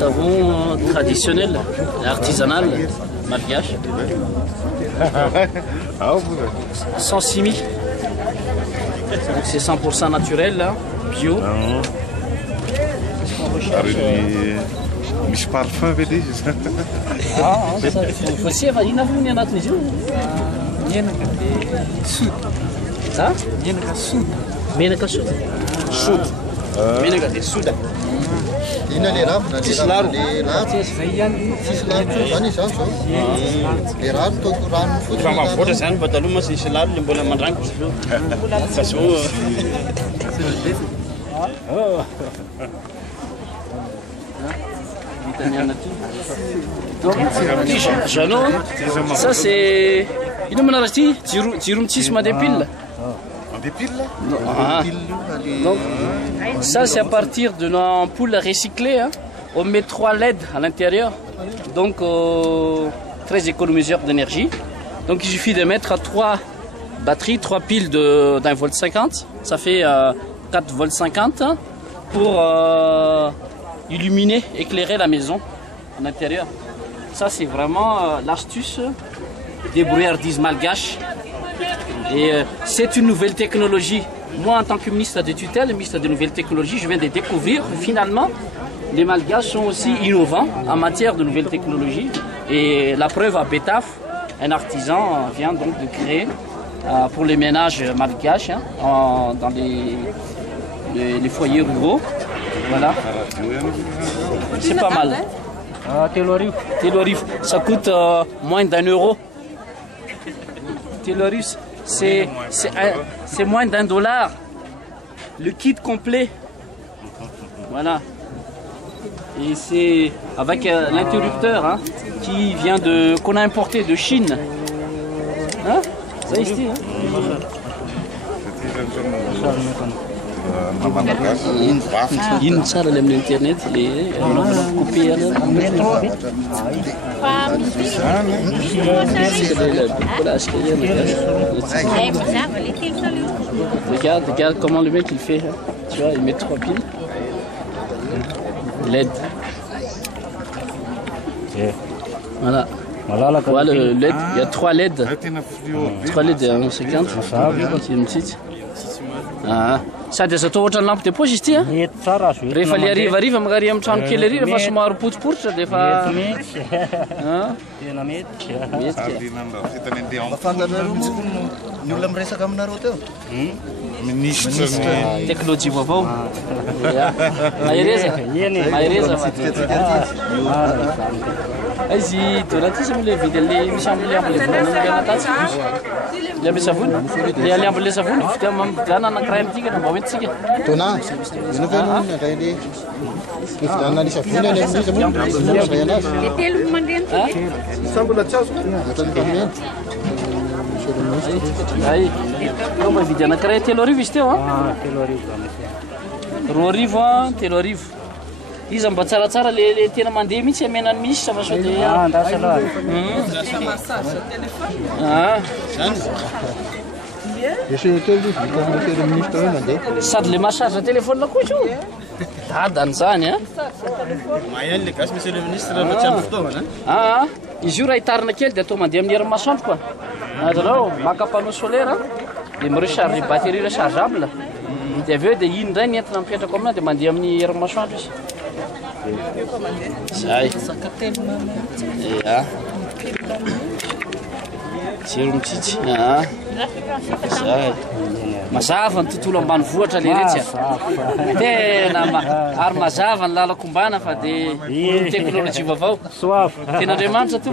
savon traditionnel, artisanal, malgache. Sans chimie. C'est 100% naturel, là, bio. Misy parfum ve izy. Voaseva ina avy ny anatin'izy io. Menaka dia soda. Za? Menaka soda. Menaka soda. Soda. Menaka dia soda. Ina le ravina Tsisy laro. Zay ihany. Tsisy laro zany izany zao. Le rano toko rano fotsiny. Fa mahavoatra zany pataloha ma sisy laro le mbola mandrango. Fa zao Donc, Jeannot, ça c'est. Il nous a dit, Jérôme Tisma des piles. Des piles là? Donc, ça c'est à partir de nos ampoules recyclées. Hein. On met 3 LED à l'intérieur, donc très économiseur d'énergie. Donc il suffit de mettre 3 batteries, 3 piles d'un volt 50. Ça fait 4 volts 50 pour illuminer, éclairer la maison à l'intérieur. Ça c'est vraiment l'astuce des brouillardises malgaches. Et c'est une nouvelle technologie. Moi en tant que ministre de tutelle, ministre des nouvelles technologies, je viens de découvrir finalement les malgaches sont aussi innovants en matière de nouvelles technologies. Et la preuve à Betaf, un artisan vient donc de créer pour les ménages malgaches hein, dans les foyers ruraux. Voilà. C'est pas mal. Telorif, ça coûte moins d'1 €. Telorif, c'est moins d'1 $. Le kit complet. Voilà. Et c'est avec l'interrupteur hein, qui vient qu'on a importé de Chine. Hein? Ça ici, hein? Il sort de l'internet, les copies. Regarde comment le mec il fait. Hein. Tu vois, il met 3 piles. LED. Voilà. Voilà le LED. Il y a 3 LED. 3 LED à 1,50. C'est une petite. Sady azo atao ohatran'ny lampe de poche izy ty a rehefa le arivariva magary amin'ny trano kely ary rehefa somary potsipotsitra dia efa Mafantanareo ny olona miresaka aminareo teo. teknôlôjia vaovao mahereza izy donaty izy am'le vidy an'le misy am'le am'le volana anatasy le am'le savony le ale am'le savony vidiana anankiray amin'tika mba hoentsika Tona, ino ve no nandray le fividianana ny savony any amin'izy moa zay anazy. Le telo mandeha Sambola tsy azo. Ohatran'ny gavimento. ay eo mba vidy anankiray 3 arivo izy teo a 3 arivo a 3 arivo izy mba tsaratsara le tena mandeha mihitsy amenany misy sa fa sao dia Ese telo vita ministre mandeha. sady le massage téléphone koa izy io dadany zany a Mayan le gasy monsieur le ministre no tsy ampy fitaovana. izy io raha hitarina kely dia atao mandeha amin'ny herin'ny masoandro koa azanao maka panneau solaire dia mirecharge batterie rechargeable dia avy eo dia iny indray ny entina mipetraka aminao dia mandeha amin'ny herin'ny masoandro izy zay zero mitsitsy zay mazava ny tontolo ambanivohitra le retsy tena ary mazava ny lalakombana fa dia teknôlôjia vaovao ten'Andriamanitra to